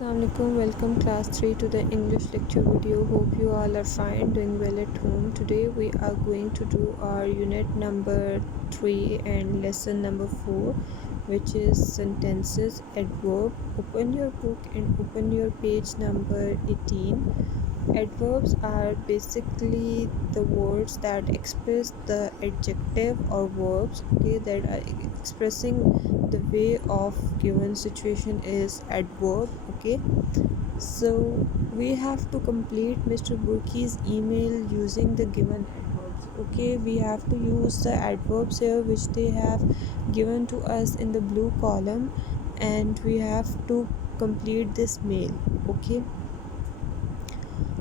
Assalamualaikum. Welcome class 3 to the English lecture video. Hope you all are fine, doing well at home. Today we are going to do our unit number 3 and lesson number 4, which is sentences adverb. Open your book and open your page number 18. Adverbs are basically the words that express the adjective or verbs, okay, that are expressing the way of given situation is adverb, okay. So we have to complete Mr. Burki's email using the given adverbs, okay. We have to use the adverbs here which they have given to us in the blue column, and we have to complete this mail, okay.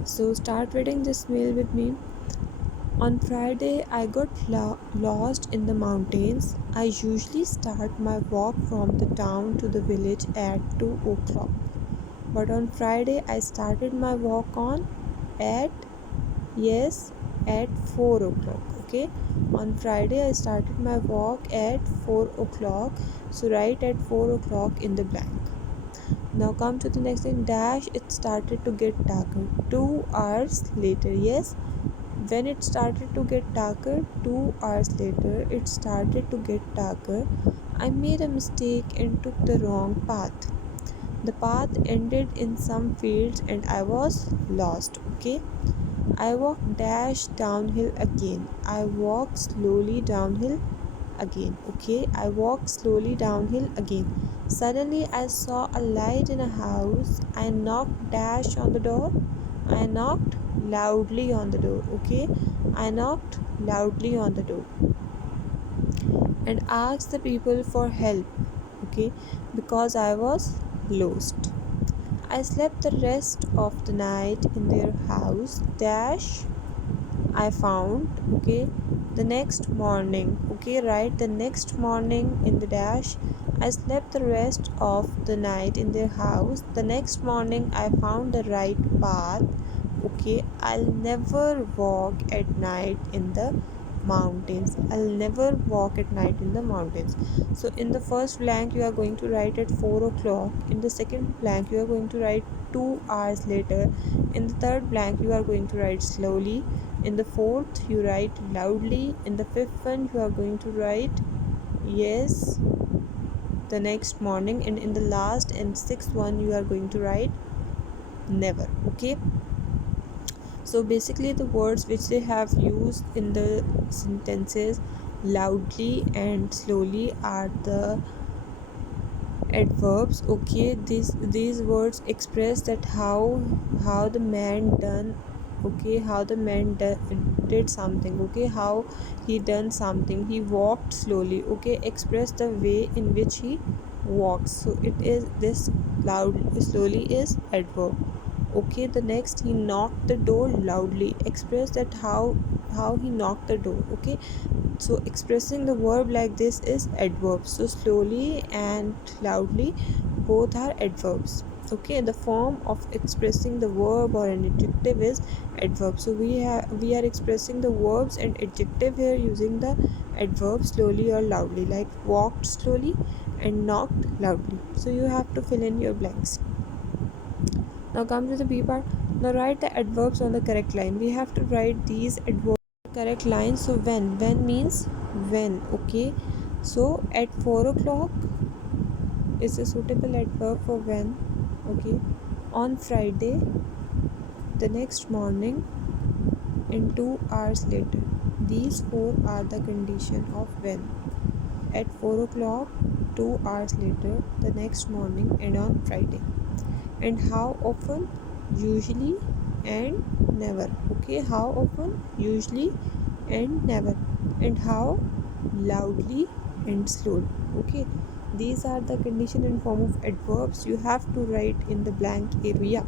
So start reading this mail with me. On Friday, I got lost in the mountains. I usually start my walk from the town to the village at 2 o'clock. But on Friday, I started my walk at 4 o'clock. Okay. On Friday, I started my walk at 4 o'clock. So write at 4 o'clock in the blank. Now come to the next thing. Dash, it started to get darker. 2 hours later. Yes. When it started to get darker, 2 hours later, it started to get darker. I made a mistake and took the wrong path. The path ended in some fields and I was lost. Okay. I walked dash downhill again. I walked slowly downhill again. Okay. I walked slowly downhill again. Suddenly I saw a light in a house. I knocked dash on the door. I knocked loudly on the door. Okay. I knocked loudly on the door and asked the people for help. Okay. Because I was lost. I slept the rest of the night in their house. Dash I found. Okay. The next morning. Okay. Right. The next morning in the dash. I slept the rest of the night in their house. The next morning I found the right path. Okay. I'll never walk at night in the mountains. I'll never walk at night in the mountains. So in the first blank you are going to write at 4 o'clock. In the second blank you are going to write 2 hours later. In the third blank you are going to write slowly. In the fourth you write loudly. In the fifth one you are going to write yes the next morning, and in the last and sixth one you are going to write never. Okay. So basically the words which they have used in the sentences loudly and slowly are the adverbs. Okay. These words express that how the man done. Okay. How the man did something. Okay. How he done something. He walked slowly. Okay. Express the way in which he walks. So it is this loud slowly is adverb. Okay. The next, he knocked the door loudly. Express that how he knocked the door. Okay. So expressing the verb like this is adverb. So slowly and loudly both are adverbs. Okay. The form of expressing the verb or an adjective is adverb. So we are expressing the verbs and adjective here using the adverb slowly or loudly, like walked slowly and knocked loudly. So you have to fill in your blanks. Now come to the B part. Now write the adverbs on the correct line. We have to write these adverbs on the correct line. So when means when. Okay. So at 4 o'clock is a suitable adverb for when. Okay. On Friday, the next morning, and 2 hours later. These four are the condition of when. At 4 o'clock, 2 hours later, the next morning, and on Friday. And how often? Usually and never. Okay. How often? Usually and never. And how? Loudly and slowly. Okay. These are the condition and form of adverbs you have to write in the blank area.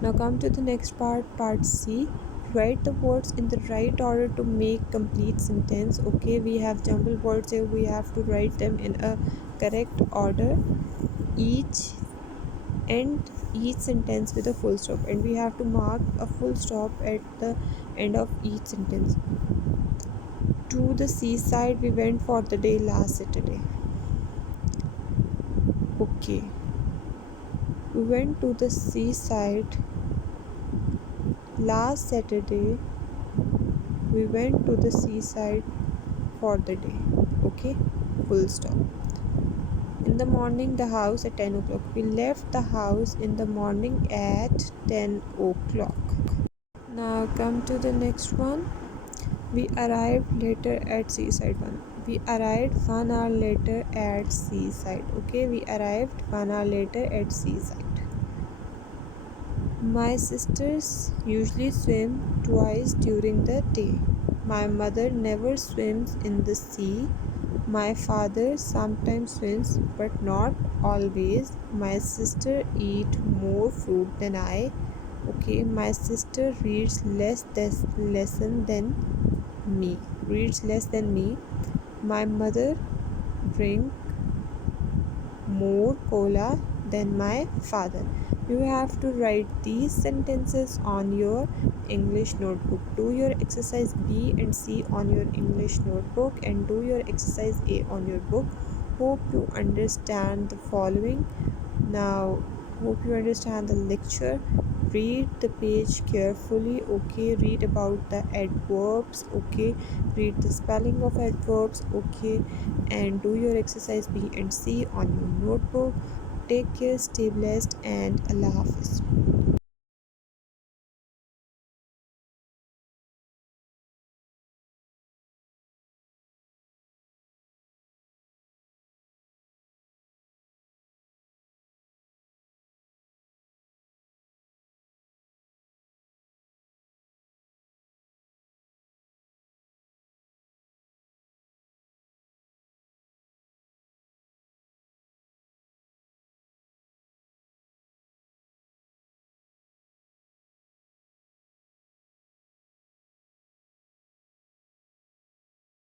Now come to the next part C. Write the words in the right order to make complete sentence. Okay. We have jumbled words here. We have to write them in a correct order. Each sentence with a full stop, and we have to mark a full stop at the end of each sentence. To the seaside we went for the day last Saturday. Okay. We went to the seaside last Saturday. We went to the seaside for the day. Okay, full stop. In the morning, the house at 10 o'clock. We left the house in the morning at 10 o'clock. Now come to the next one. We arrived later at seaside one. We arrived 1 hour later at seaside. Okay, we arrived 1 hour later at seaside. My sisters usually swim twice during the day. My mother never swims in the sea. My father sometimes swims, but not always. My sister eats more fruit than I. Okay, my sister reads less lesson than me. Reads less than me. My mother drinks more cola than my father. You have to write these sentences on your English notebook. Do your exercise B and C on your English notebook and do your exercise A on your book. Hope you understand the following. Now, hope you understand the lecture. Read the page carefully. Okay, read about the adverbs. Okay, read the spelling of adverbs. Okay, and do your exercise B and C on your notebook. Take care, stay blessed, and Allah Hafiz.